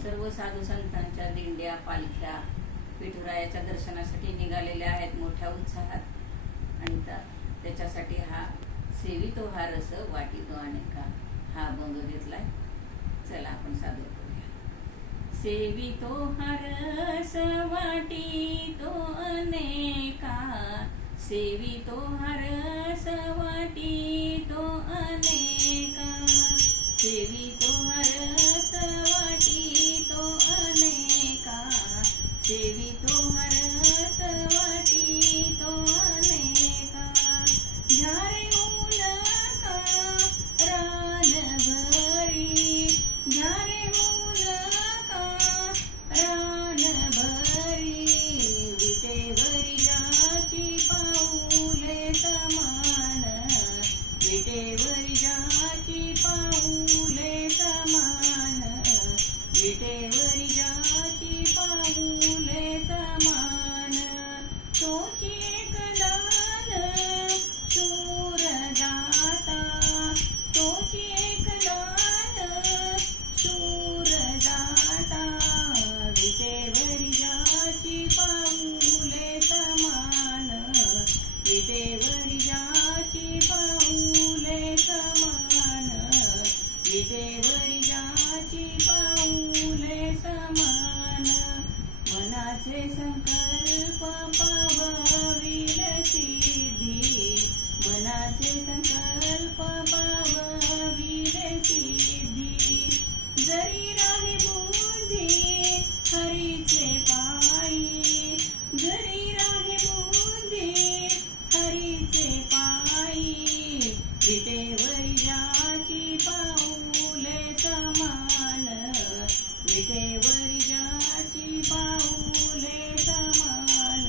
सर्व साधू संतांच्या दिंड्या पालख्या विठुरायाच्या दर्शनासाठी निघालेल्या आहेत मोठ्या उत्साहात आणि त्याच्यासाठी हा सेवितो हा रस वाटितो अनेका हा अभंग घेतलाय. चला आपण सादर करूया. सेवितो हा रस वाटितो अनेका, सेवितो हा रस वाटितो अनेका, सेवितो हा रस वाटितो अनेका, सेवितो हा रस वाटितो अनेका. झारे उनका रानभरी, झारे उनका रानभरी, विटेवरी ज्याची पाऊले समान, विटेवरी ज्याची पाऊले समान, विटेवरी ज्याची पाऊले समान. तोची एक दान शूरदाता, तोची एक दान शूरदाता, विटेवरी ज्याची पाऊले समान, विटेवरी ज्याची पाऊले समान, विटेवरी ज्याची पाऊले समान. मनाचे संकल्प पावविल सिद्धी, मनाचे संकल्प पावविल सिद्धी. जरी राही बुद्धी हरीचे पायी, जरी राही बुद्धी हरीचे पायी, विटेवरी ज्याची पाऊले समान, विटेवरी ज्याची पाऊले समान,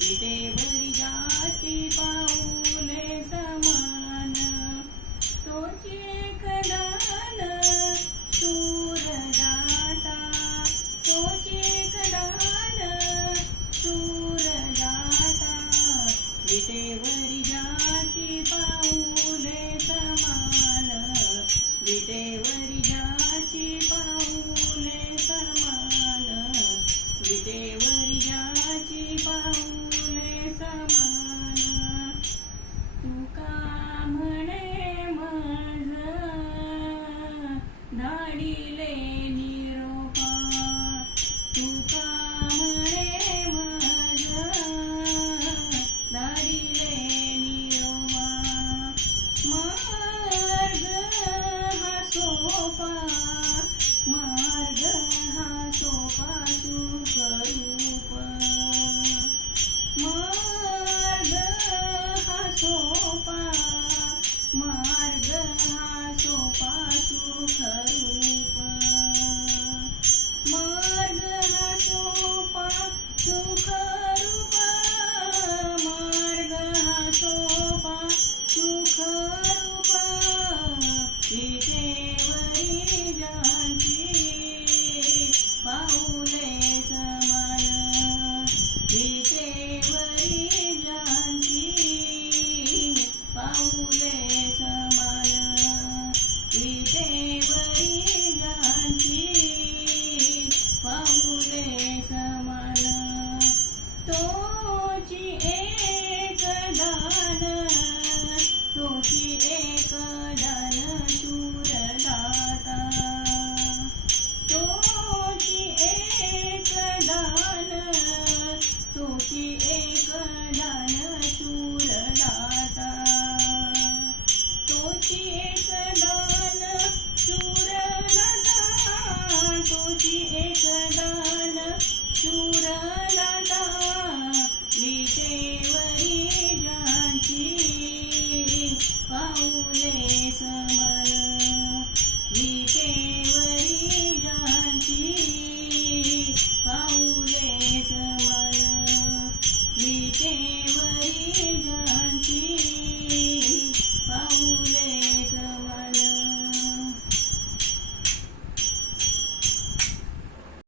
विटेवरी ज्याची पाऊले समान. तोची एक दान शूरदाता, तोची एक दान शूरदाता, विटेवरी ज्याची पाऊले समान, विटेवरी ज्याची पाऊले समान, विटेवरी ज्याची पाऊले समान. तुका म्हणे माझ धाडिले निरोपा, तुका म्हणे माझ धाडिले निरोपा. मार्ग हा सोपा, मार्ग हा सोपा सुखरूप, मार्ग हा सोपा, मार्ग हा सोपा सुखरूप, मार्ग हा सोपा सुखरूप, मार्ग हा सोपा सुखरूप. विटेवरी ज्याची पाऊले समान, विटेवरी ज्याची पाऊले समान, विटेवरी ज्याची पाऊले समान. तोची एक दान, तोची एक दान शूरदाता, तोची एक दान, तोची एक दान शूरदाता, तोची एक